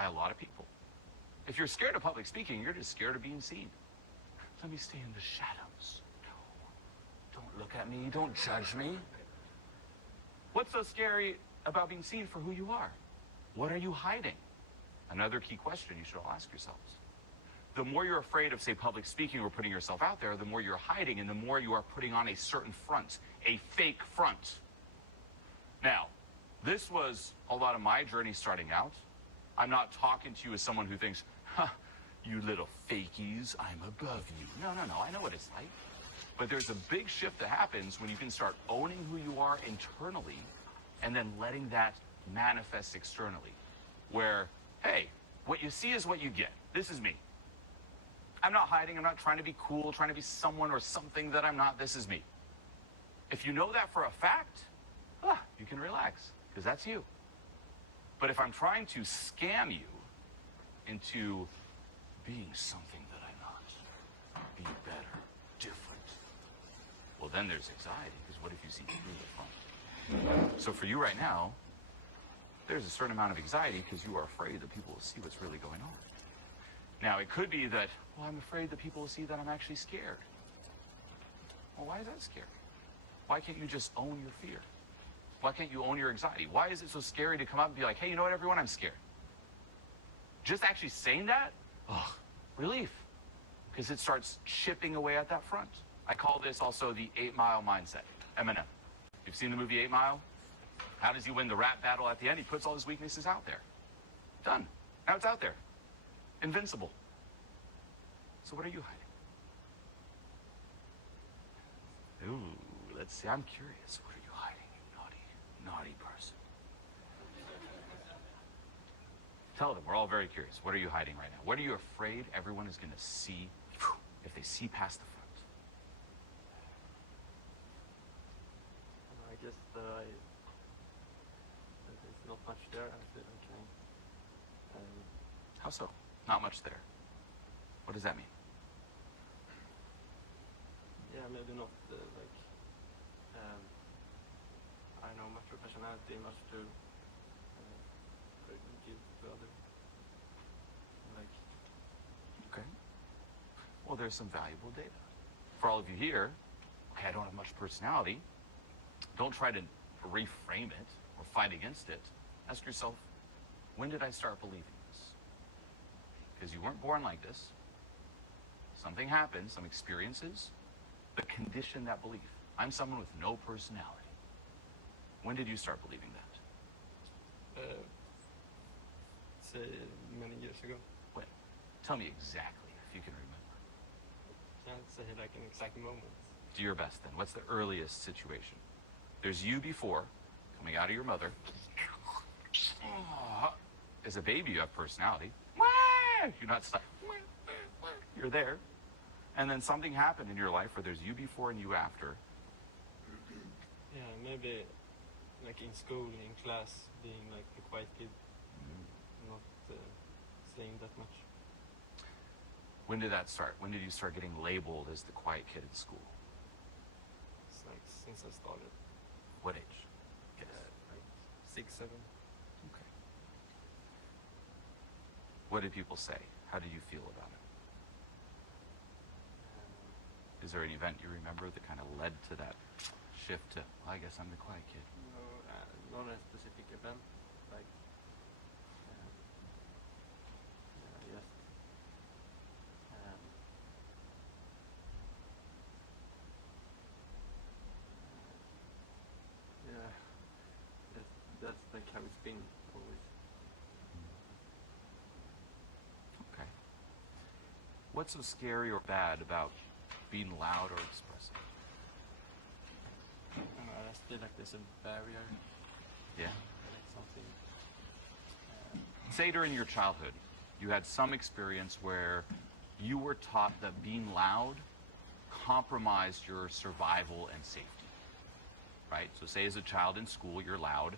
by a lot of people. If you're scared of public speaking, you're just scared of being seen. Let me stay in the shadows. No, don't look at me. Don't judge me. What's so scary about being seen for who you are? What are you hiding? Another key question you should all ask yourselves. The more you're afraid of, say, public speaking or putting yourself out there, the more you're hiding and the more you are putting on a certain front, a fake front. Now, this was a lot of my journey starting out. I'm not talking to you as someone who thinks, you little fakies, I'm above you. No, I know what it's like. But there's a big shift that happens when you can start owning who you are internally and then letting that manifest externally. Where, hey, what you see is what you get. This is me. I'm not hiding. I'm not trying to be cool, trying to be someone or something that I'm not. This is me. If you know that for a fact, you can relax, because that's you. But if I'm trying to scam you into being something that I'm not, be better, different, well, then there's anxiety, because what if you see through the front? So for you right now, there's a certain amount of anxiety because you are afraid that people will see what's really going on. Now, it could be that, well, I'm afraid that people will see that I'm actually scared. Well, why is that scary? Why can't you just own your fear? Why can't you own your anxiety? Why is it so scary to come up and be like, hey, you know what, everyone, I'm scared? Just actually saying that, relief, because it starts chipping away at that front. I call this also the 8 Mile mindset, Eminem. You've seen the movie 8 Mile? How does he win the rap battle at the end? He puts all his weaknesses out there. Done. Now it's out there. Invincible. So what are you hiding? Ooh, let's see. I'm curious. What are you hiding, you naughty person? Tell them. We're all very curious. What are you hiding right now? What are you afraid everyone is going to see if they see past the front? I guess there's not much there. How so? Not much there. What does that mean? Yeah, maybe not I know much for personality, much to give to others. Okay. Well, there's some valuable data. For all of you here, okay, I don't have much personality. Don't try to reframe it or fight against it. Ask yourself, when did I start believing this? Because you weren't born like this. Something happened, some experiences, that conditioned that belief. I'm someone with no personality. When did you start believing that? Say many years ago. When? Tell me exactly, if you can remember. Can't say like an exact moment. Do your best then. What's the earliest situation? There's you before, coming out of your mother. As a baby, you have personality. You're not stuck. You're there. And then something happened in your life where there's you before and you after. Yeah, maybe like in school, in class, being like the quiet kid. Not saying that much. When did that start? When did you start getting labeled as the quiet kid in school? It's like since I started. What age? Yes. Like 6, 7. Okay. What did people say? How did you feel about it? Is there an event you remember that kind of led to that shift to, well, I guess I'm the quiet kid? No, not a specific event. Like, yes. That's like how it's been always. Okay. What's so scary or bad about being loud or expressive? I feel like there's a barrier. Yeah. Like something. Say during your childhood, you had some experience where you were taught that being loud compromised your survival and safety, right? So say as a child in school, you're loud,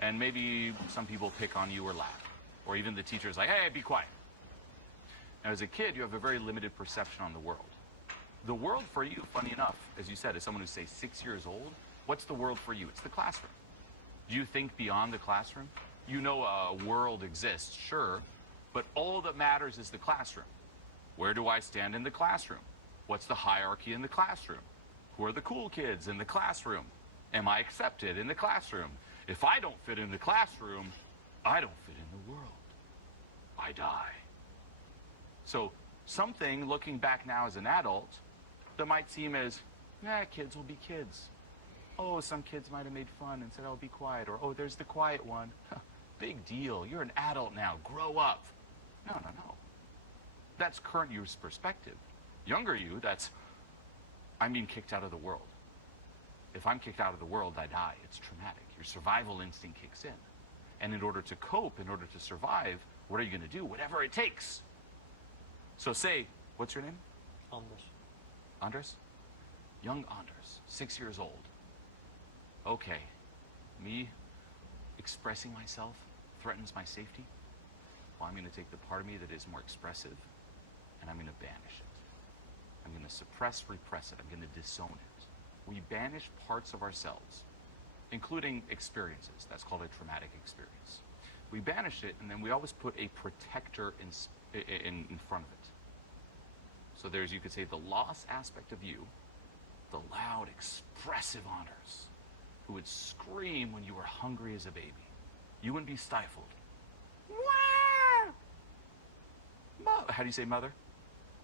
and maybe some people pick on you or laugh, or even the teacher's like, hey, be quiet. Now, as a kid, you have a very limited perception on the world. The world for you, funny enough, as you said, as someone who's, say, 6 years old, what's the world for you? It's the classroom. Do you think beyond the classroom? You know a world exists, sure, But all that matters is the classroom. Where do I stand in the classroom? What's the hierarchy in the classroom? Who are the cool kids in the classroom? Am I accepted in the classroom? If I don't fit in the classroom, I don't fit in the world. I die. So something, looking back now as an adult, that might seem as, kids will be kids. Oh, some kids might have made fun and said, oh, be quiet. Or, oh, there's the quiet one. Big deal. You're an adult now. Grow up. No. That's current you's perspective. Younger you, that's, I'm being kicked out of the world. If I'm kicked out of the world, I die. It's traumatic. Your survival instinct kicks in. And in order to cope, in order to survive, what are you going to do? Whatever it takes. So say, what's your name? Anders. Anders? Young Anders, 6 years old. Okay, me expressing myself threatens my safety. Well, I'm going to take the part of me that is more expressive, and I'm going to banish it. I'm going to suppress, repress it. I'm going to disown it. We banish parts of ourselves, including experiences. That's called a traumatic experience. We banish it, and then we always put a protector in front of it. So there's, you could say, the loss aspect of you, the loud, expressive Anders, who would scream when you were hungry as a baby. You wouldn't be stifled. How do you say mother?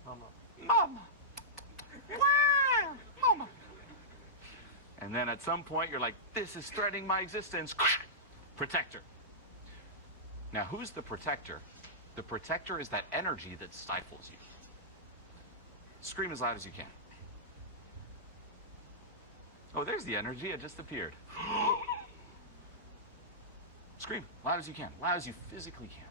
Mama. Mama. Mama. And then at some point you're like, this is threatening my existence. Protector. Now who's the protector? The protector is that energy that stifles you. Scream as loud as you can. Oh, there's the energy. It just appeared. Scream loud as you can, loud as you physically can.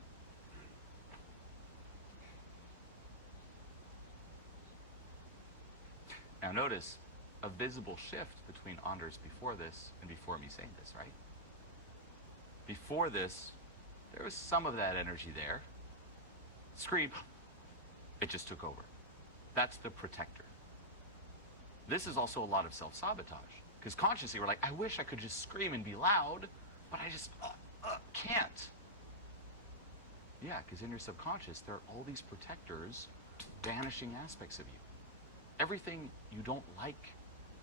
Now notice a visible shift between Anders before this and before me saying this, right? Before this, there was some of that energy there. Scream. It just took over. That's the protector. This is also a lot of self-sabotage. Because consciously we're like, I wish I could just scream and be loud, but I just can't. Yeah, because in your subconscious, there are all these protectors banishing aspects of you. Everything you don't like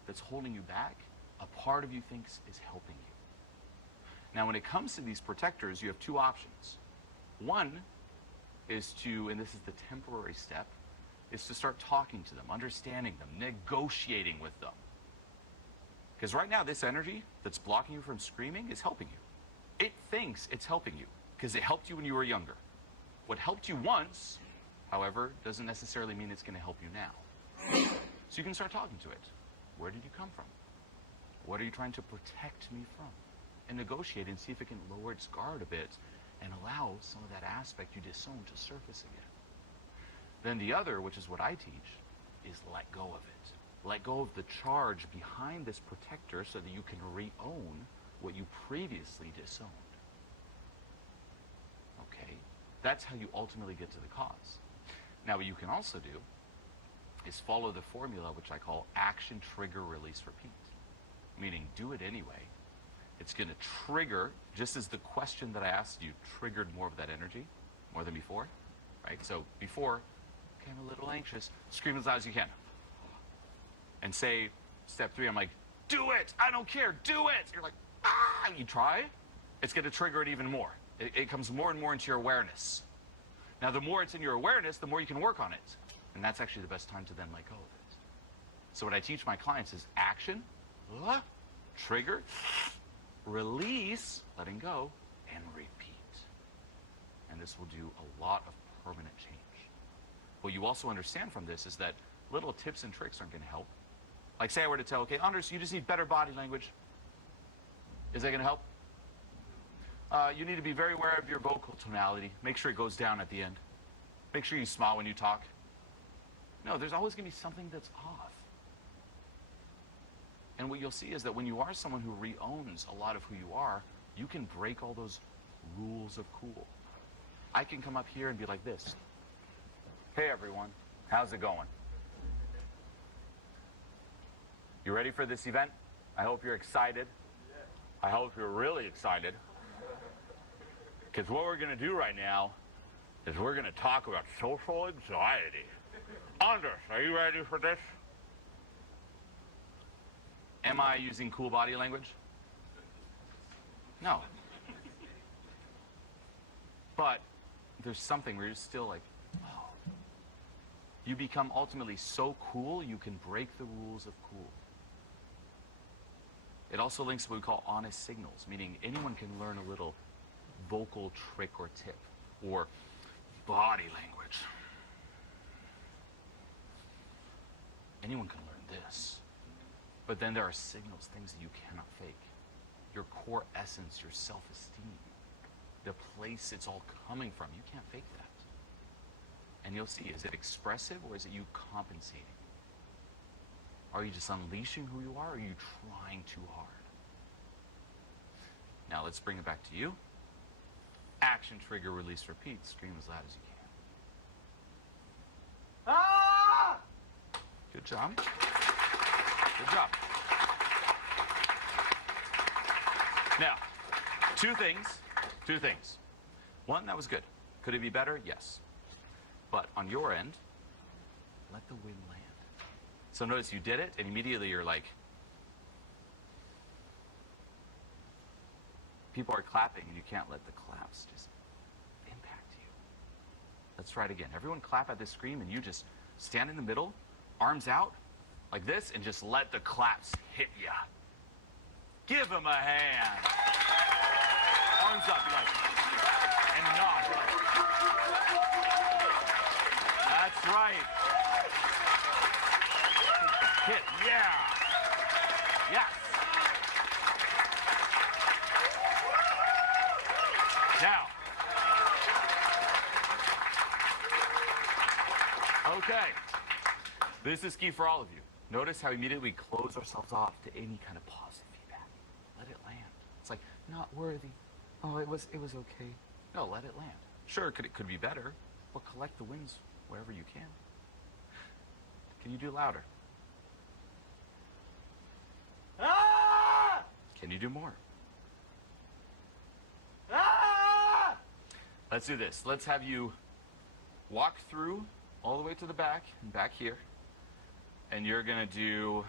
that's holding you back, a part of you thinks is helping you. Now, when it comes to these protectors, you have two options. One is to, and this is the temporary step, is to start talking to them, understanding them, negotiating with them. Because right now, this energy that's blocking you from screaming is helping you. It thinks it's helping you because it helped you when you were younger. What helped you once, however, doesn't necessarily mean it's going to help you now. So you can start talking to it. Where did you come from? What are you trying to protect me from? And negotiate and see if it can lower its guard a bit and allow some of that aspect you disowned to surface again. Then the other, which is what I teach, is let go of it. Let go of the charge behind this protector so that you can re-own what you previously disowned. Okay? That's how you ultimately get to the cause. Now, what you can also do is follow the formula, which I call action, trigger, release, repeat. Meaning, do it anyway. It's going to trigger, just as the question that I asked you triggered more of that energy, more than before, right? So before, okay, I'm a little anxious, scream as loud as you can. And say, step 3, I'm like, do it! I don't care, do it! You're like, ah! You try, it's going to trigger it even more. It comes more and more into your awareness. Now, the more it's in your awareness, the more you can work on it. And that's actually the best time to then let go of it. So what I teach my clients is action, trigger, release, letting go, and repeat. And this will do a lot of permanent change. What you also understand from this is that little tips and tricks aren't going to help. Like say I were to tell, okay, Anders, you just need better body language. Is that going to help? You need to be very aware of your vocal tonality. Make sure it goes down at the end. Make sure you smile when you talk. No, there's always going to be something that's off. And what you'll see is that when you are someone who re-owns a lot of who you are, you can break all those rules of cool. I can come up here and be like this. Hey everyone, how's it going? You ready for this event? I hope you're excited. I hope you're really excited. Because what we're going to do right now is we're going to talk about social anxiety. Anders, are you ready for this? Am I using cool body language? No. But there's something where you're still like, oh. You become ultimately so cool, you can break the rules of cool. It also links to what we call honest signals, meaning anyone can learn a little vocal trick or tip, or body language. Anyone can learn this. But then there are signals, things that you cannot fake. Your core essence, your self-esteem, the place it's all coming from. You can't fake that. And you'll see, is it expressive or is it you compensating? Are you just unleashing who you are, or are you trying too hard? Now let's bring it back to you. Action, trigger, release, repeat. Scream as loud as you can. Ah! Good job. Good job. Now, two things. One, that was good. Could it be better? Yes. But on your end, let the wind land. So notice you did it, and immediately you're like, people are clapping, and you can't let the claps just impact you. Let's try it again. Everyone clap at this scream, and you just stand in the middle, arms out, like this, and just let the claps hit ya. Give them a hand. Arms up, you're like, and nod, you're like, that's right. Hit, yeah. Yes. Now. Okay. This is key for all of you. Notice how immediately we close ourselves off to any kind of positive feedback. Let it land. It's like, not worthy. Oh, it was okay. No, let it land. Sure, it could be better, but collect the wins wherever you can. Can you do louder? Ah! Can you do more? Ah! Let's do this. Let's have you walk through all the way to the back and back here. And you're going to do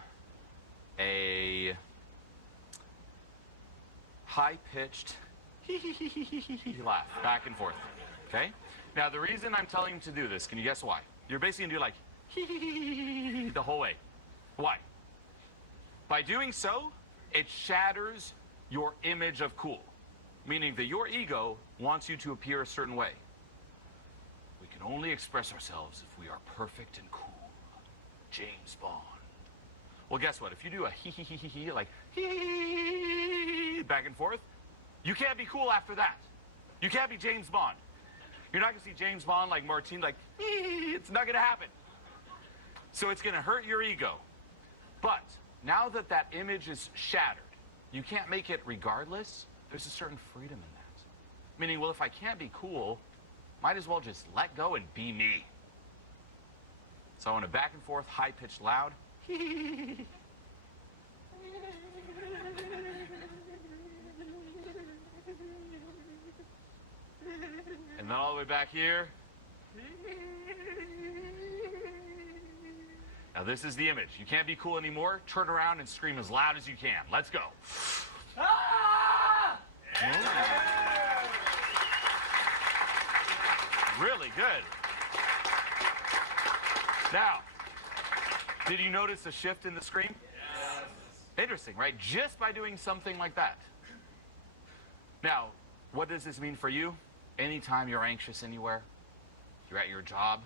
a high-pitched laugh back and forth. Okay? Now, the reason I'm telling you to do this, can you guess why? You're basically going to do like the whole way. Why? By doing so, it shatters your image of cool, meaning that your ego wants you to appear a certain way. We can only express ourselves if we are perfect and cool. James Bond. Well, guess what? If you do a like back and forth, you can't be cool after that. You can't be James Bond. You're not going to see James Bond like Martine, like, it's not going to happen. So it's going to hurt your ego. But now that that image is shattered, you can't make it regardless. There's a certain freedom in that. Meaning, well, if I can't be cool, might as well just let go and be me. So I want to back and forth, high-pitched, loud. And then all the way back here. Now this is the image. You can't be cool anymore. Turn around and scream as loud as you can. Let's go. Ah! Really good. Now, did you notice a shift in the scream? Yes. Interesting, right? Just by doing something like that. Now, what does this mean for you? Anytime you're anxious anywhere, you're at your job,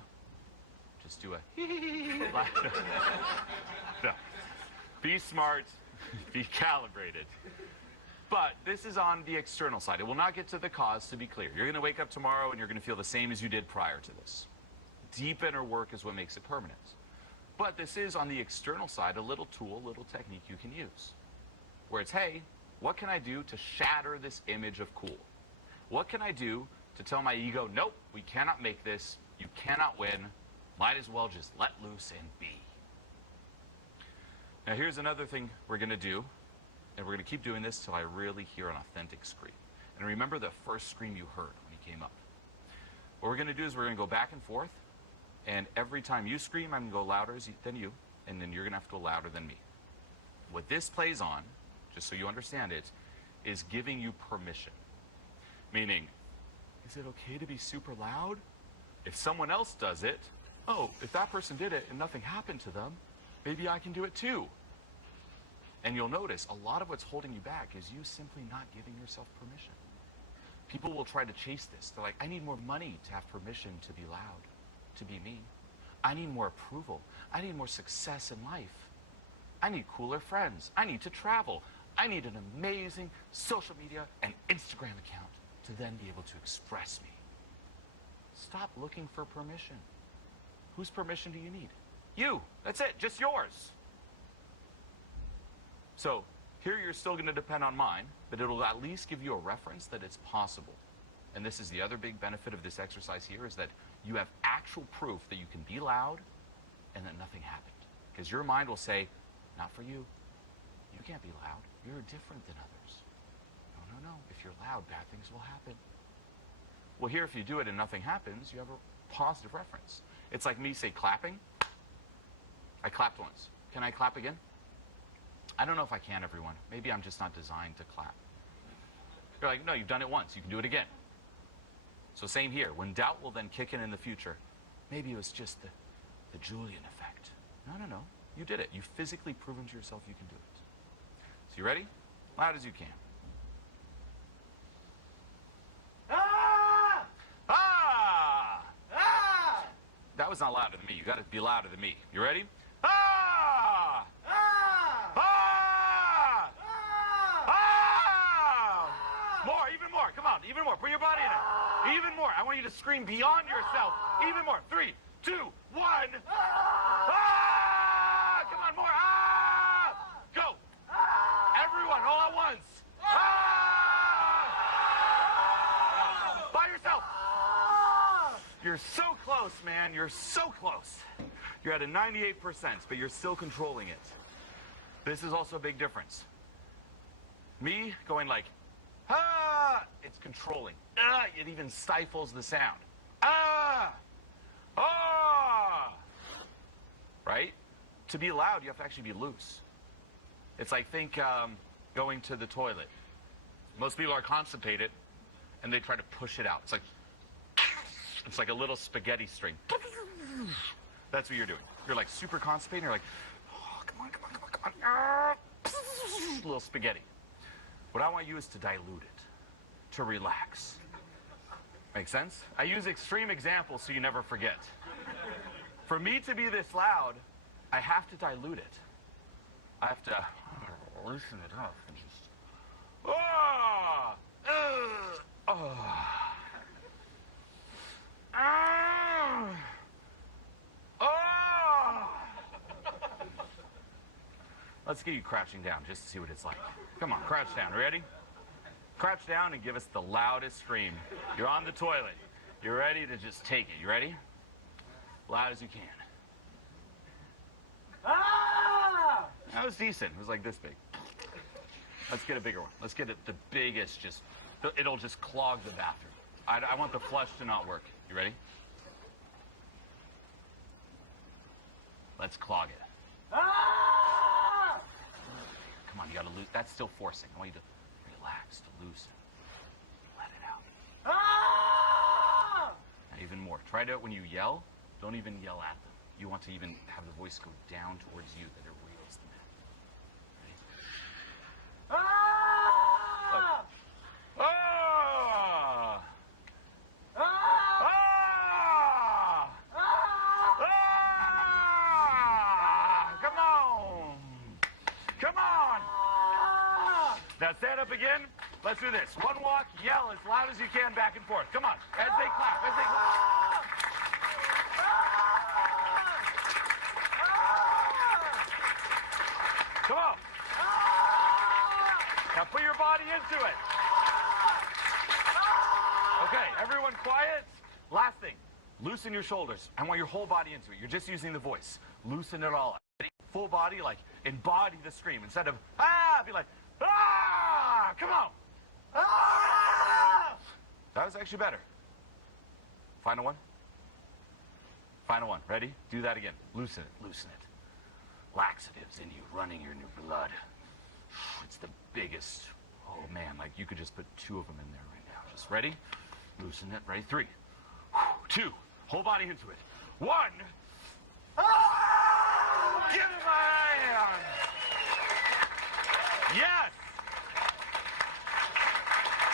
just do a no. Be smart, be calibrated. But this is on the external side. It will not get to the cause, to be clear. You're going to wake up tomorrow and you're going to feel the same as you did prior to this. Deep inner work is what makes it permanent. But this is, on the external side, a little tool, a little technique you can use. Where it's, hey, what can I do to shatter this image of cool? What can I do to tell my ego, nope, we cannot make this, you cannot win, might as well just let loose and be. Now here's another thing we're going to do, and we're going to keep doing this till I really hear an authentic scream. And remember the first scream you heard when you came up. What we're going to do is we're going to go back and forth, and every time you scream, I'm going to go louder than you, and then you're going to have to go louder than me. What this plays on, just so you understand it, is giving you permission. Meaning, is it okay to be super loud? If someone else does it, oh, if that person did it and nothing happened to them, maybe I can do it too. And you'll notice a lot of what's holding you back is you simply not giving yourself permission. People will try to chase this. They're like, I need more money to have permission to be loud, to be me. I need more approval. I need more success in life. I need cooler friends. I need to travel. I need an amazing social media and Instagram account to then be able to express me. Stop looking for permission. Whose permission do you need? You. That's it. Just yours. So here you're still going to depend on mine, but it'll at least give you a reference that it's possible. And this is the other big benefit of this exercise here, is that you have actual proof that you can be loud and that nothing happened. Because your mind will say, not for you. You can't be loud. You're different than others. No. If you're loud, bad things will happen. Well, here, if you do it and nothing happens, you have a positive reference. It's like me, say, clapping. I clapped once. Can I clap again? I don't know if I can, everyone. Maybe I'm just not designed to clap. You're like, no, you've done it once. You can do it again. So same here. When doubt will then kick in the future, maybe it was just the Julian effect. No. You did it. You've physically proven to yourself you can do it. So you ready? Loud as you can. Ah! Ah! Ah! That was not louder than me. You got to be louder than me. You ready? Ah! Ah! Ah! Ah! Ah! More, even more. Come on, even more. Put your body in it. Even more. I want you to scream beyond yourself. Even more. 3, 2, 1. Ah! Come on, more. Ah! Go. Everyone, all at once. Ah! By yourself. You're so close, man. You're so close. You're at a 98%, but you're still controlling it. This is also a big difference. Me going like, ah, it's controlling. Ah, it even stifles the sound. Ah! Ah! Right? To be loud, you have to actually be loose. It's like, think going to the toilet. Most people are constipated, and they try to push it out. It's like a little spaghetti string. That's what you're doing. You're like super constipated, and you're like, oh, come on. Ah! Little spaghetti. What I want you is to dilute it, to relax. Make sense? I use extreme examples so you never forget. For me to be this loud, I have to dilute it. I have to loosen it up and just, oh, oh, oh. Let's get you crouching down just to see what it's like. Come on, crouch down. Ready? Crouch down and give us the loudest scream. You're on the toilet. You're ready to just take it. You ready? Loud as you can. Ah! That was decent. It was like this big. Let's get a bigger one. Let's get it the biggest, it'll just clog the bathroom. I want the flush to not work. You ready? Let's clog it. Ah! Come on, you gotta lose. That's still forcing. I want you to relax, to loosen. Let it out. Ah! Now even more. Try to, when you yell, don't even yell at them. You want to even have the voice go down towards you, that it reels them in. Ready? Ah! Oh! Ah! Ah! Ah! Ah! Ah! Come on! Come on! Ah! Now stand up again. Let's do this. One walk, yell as loud as you can back and forth. Come on. As they clap, as they clap. Come on. Now put your body into it. Okay, everyone quiet. Last thing, loosen your shoulders. I want your whole body into it. You're just using the voice. Loosen it all. Full body, like embody the scream. Instead of, ah, be like, ah, come on. Ah! That was actually better. Final one. Final one. Ready? Do that again. Loosen it. Loosen it. Laxatives in you, running your new blood. It's the biggest. Oh man, like you could just put 2 of them in there right now. Just ready? Loosen it. Ready? 3, 2. Whole body into it. 1. Oh! Give it my hand. Yes.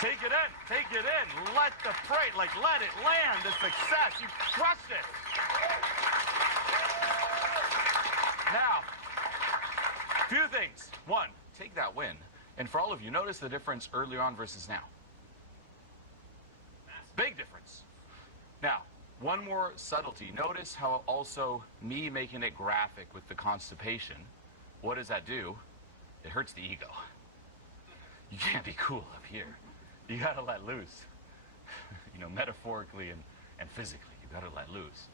Take it in. Take it in. Let the prey, let it land. The success. You crushed it. Now, few things. 1, take that win. And for all of you, notice the difference earlier on versus now. Big difference. Now, one more subtlety. Notice how also me making it graphic with the constipation, what does that do? It hurts the ego. You can't be cool up here. You gotta let loose. You know, metaphorically and physically, you gotta let loose.